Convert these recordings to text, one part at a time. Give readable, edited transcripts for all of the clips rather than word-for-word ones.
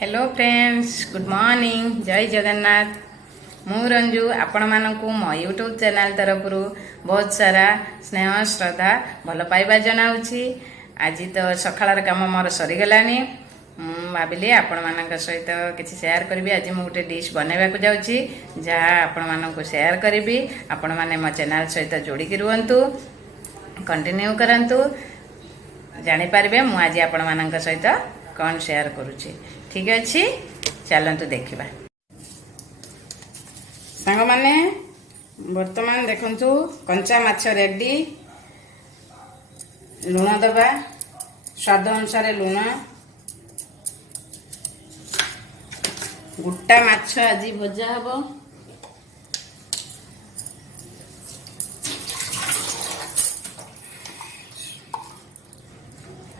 Hello friends good morning जय जगन्नाथ मु रंजू आपण मानक मो यूट्यूब चैनल तरफ बहुत सारा स्नेह श्रद्धा भल पाइबा जनाऊँगी। आज तो सकाळ काम मोर सरीगलानी भाविली आपण मान सहित किसी शेयर करी। आज मुझे गोटे डिश बनवाक जाऊँगी जहाँ आपण मानक शेयर करी। आपण मैंने मो चैनल सहित जोड़िकी रुहतु कंटिन्यू करंतु जानीपारे मुझे आज आपण मान सहित कौन शेयर करुच्ची। ठीक अच्छे चलतु देखा सांग माने बर्तमान देखंतु कंचा माछ रेडी। लुण दबा स्वाद अनुसार लुण। गोटा माछ आज भजा हबो।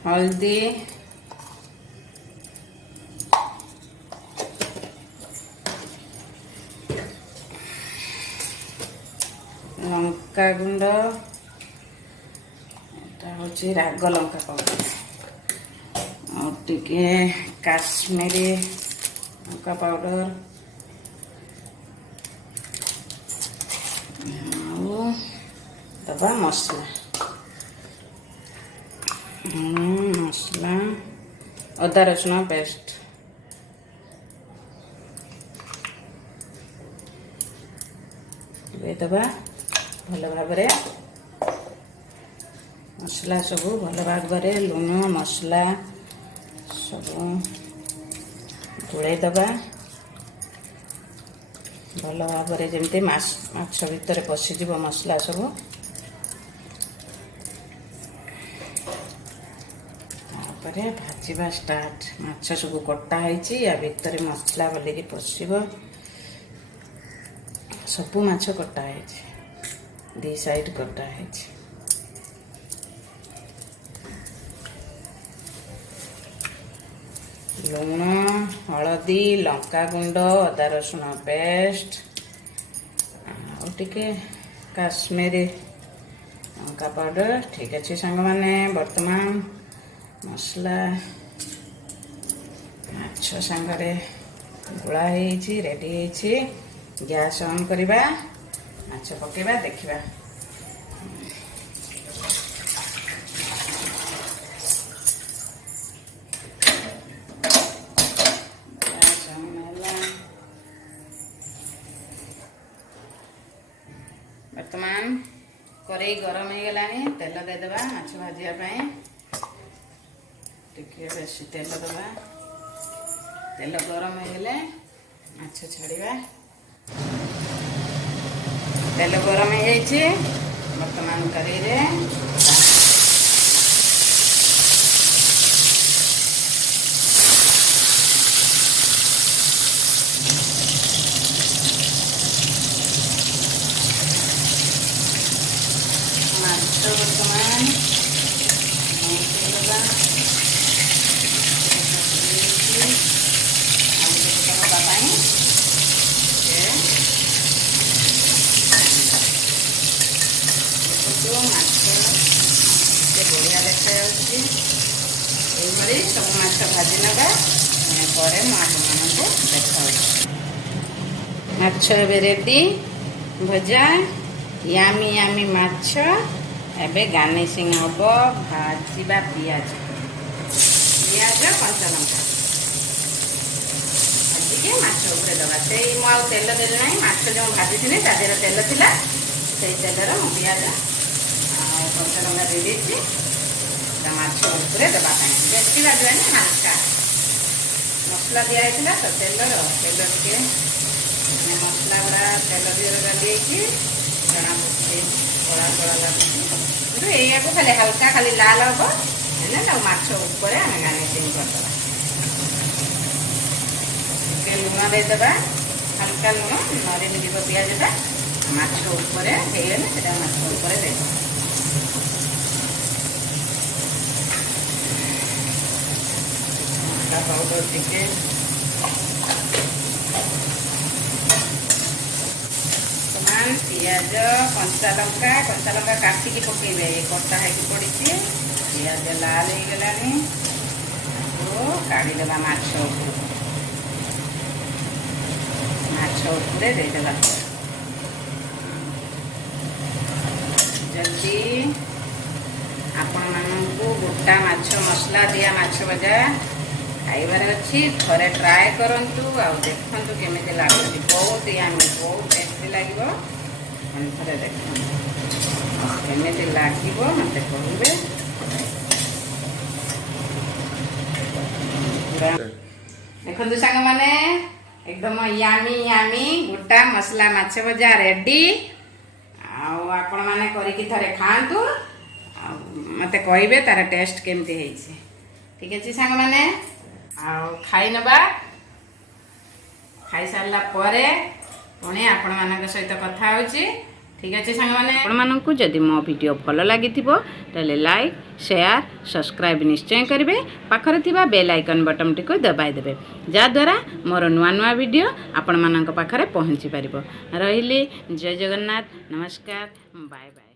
हल्दी लंका गुंड हूँ राग लंका पाउडर और टिके काश्मीरी लंका पाउडर दबा मसला मसला अदा रसुण पेस्ट दबा भल भाव मसला सब भल भाव लुण मसला सब गोलैदबा भल भाव जमी माछ भितर पशिज मसला सब। भाजवा स्टार्ट माछ सब कटा या भितर मसला भलिकी पशिब। सब माछ कटा दी साइड कटा लुण हलदी लंका गुंड अदा रसुण पेस्ट टिके काश्मीरी लंका पाउडर। ठीक अच्छे सांग माने वर्तमान मसला माछ सांगरे गोला रेडी है। गैस ऑन करिबा माछ पकेबा देखिबा। गैस ऑन होला वर्तमान कड़ाई गरम हो गलानी तेल दे देबा माछ भाजिया पई। टिके बेसी तेल देबा तेल गरम हो गले माछ छाड़ीबा। तेल गरम हो बर्तमान कड़ाई माछ बर्तमान बढ़िया देखा सब माछ भाजी नवा पर देखा माछ ए रेडी भजा यामी यामी माछ एबे गार्निशिंग हम भाजवा पियाज पियाज कंचा लंका भाजिके माछ ऊपर दबा से तेल देले ना माछ जो भाजी थी तेल थिला से तेलर पियाज कंचा लंका दे देछि माछ ऊपर देवाई बेसी भाजवानी हल्का मसला दिखाई तो तेल टे मसला गुड़ा तेल दिहर गली जना पड़े कड़ा कड़ा लगुच या खाली हल्का खाली लाल हम माछ ऊपर आम गार्निशिंग करदे लुण देदेबा हल्का लुण नरम जीव पियाजटा माछ ऊपर से माछ ऊपर दे पाउडर टिके पियाज कंचा लंका काटिकी पकेबे कटा है पड़ी पियाज लाल हो गलानी काढ़ीदेवा माछ। ଉପରେ ଦେଇଦେବା। ଯଦି ଆପଣମାନଙ୍କୁ ଗୋଟା ମାଛ ମସଲା ଦିଆ ମାଛ ଭଜା ଖାଇବାର ଅଛି ଥରେ ଟ୍ରାଏ କରନ୍ତୁ ଆଉ ଦେଖନ୍ତୁ କେମିତି ଲାଗୁଛି। ବହୁତ ୟାମି, ବହୁତ ଟେଷ୍ଟି ଲାଗିବ। ଥରେ ଦେଖନ୍ତୁ କେମିତି ଲାଗିବ ମୋତେ କହିବେ। ଦେଖନ୍ତୁ ସାଙ୍ଗମାନେ एकदम यामी यामी गोटा मसला माछ भजा रेडी। आपण मैंने करके थरे खातु मत कहे तार टेस्ट केमती है। ठीक अच्छे सांग मैंने खाई नबा। खाई सारा पुणी आपण मान सहित कथा होची। ठीक अच्छे सांग मैंने आपको जदि मो वीडियो भल लगी ताले लाइक शेयर सब्सक्राइब निश्चय करेंगे। पाखरे थिबा बेल आइकन बटन टी को दबाई देबे जद्वारा मोर नुआ नुआ वीडियो आपण मानक पाखरे पहुँची पारिबो। रहिली जय जगन्नाथ, नमस्कार, बाय बाय।